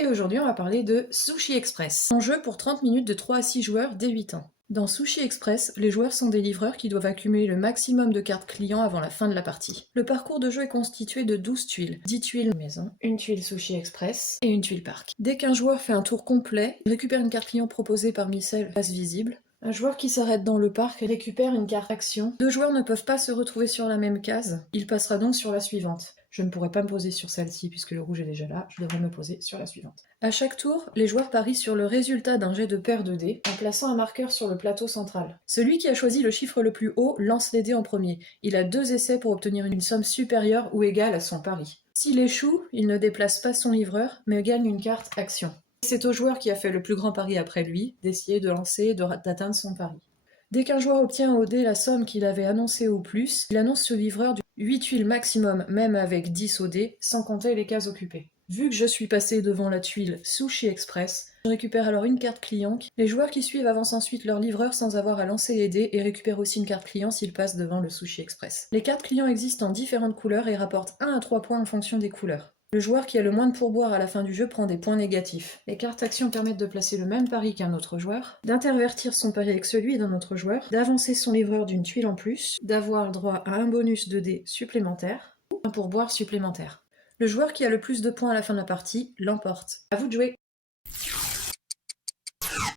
Et aujourd'hui on va parler de Sushi Express. Un jeu pour 30 minutes de 3 à 6 joueurs dès 8 ans. Dans Sushi Express, les joueurs sont des livreurs qui doivent accumuler le maximum de cartes clients avant la fin de la partie. Le parcours de jeu est constitué de 12 tuiles, 10 tuiles maison, une tuile Sushi Express et une tuile parc. Dès qu'un joueur fait un tour complet, il récupère une carte client proposée parmi celles face visible. Un joueur qui s'arrête dans le parc récupère une carte action. Deux joueurs ne peuvent pas se retrouver sur la même case, il passera donc sur la suivante. Je ne pourrai pas me poser sur celle-ci puisque le rouge est déjà là, je devrais me poser sur la suivante. À chaque tour, les joueurs parient sur le résultat d'un jet de paire de dés en plaçant un marqueur sur le plateau central. Celui qui a choisi le chiffre le plus haut lance les dés en premier. Il a 2 essais pour obtenir une somme supérieure ou égale à son pari. S'il échoue, il ne déplace pas son livreur, mais gagne une carte action. C'est au joueur qui a fait le plus grand pari après lui d'essayer de lancer et d'atteindre son pari. Dès qu'un joueur obtient au dé la somme qu'il avait annoncée au plus, il annonce ce livreur du 8 tuiles maximum, même avec 10 au dé, sans compter les cases occupées. Vu que je suis passé devant la tuile Sushi Express, je récupère alors une carte client. Les joueurs qui suivent avancent ensuite leur livreur sans avoir à lancer les dés et récupèrent aussi une carte client s'ils passent devant le Sushi Express. Les cartes clients existent en différentes couleurs et rapportent 1 à 3 points en fonction des couleurs. Le joueur qui a le moins de pourboire à la fin du jeu prend des points négatifs. Les cartes actions permettent de placer le même pari qu'un autre joueur, d'intervertir son pari avec celui d'un autre joueur, d'avancer son livreur d'une tuile en plus, d'avoir le droit à un bonus de dés supplémentaire, ou un pourboire supplémentaire. Le joueur qui a le plus de points à la fin de la partie l'emporte. À vous de jouer!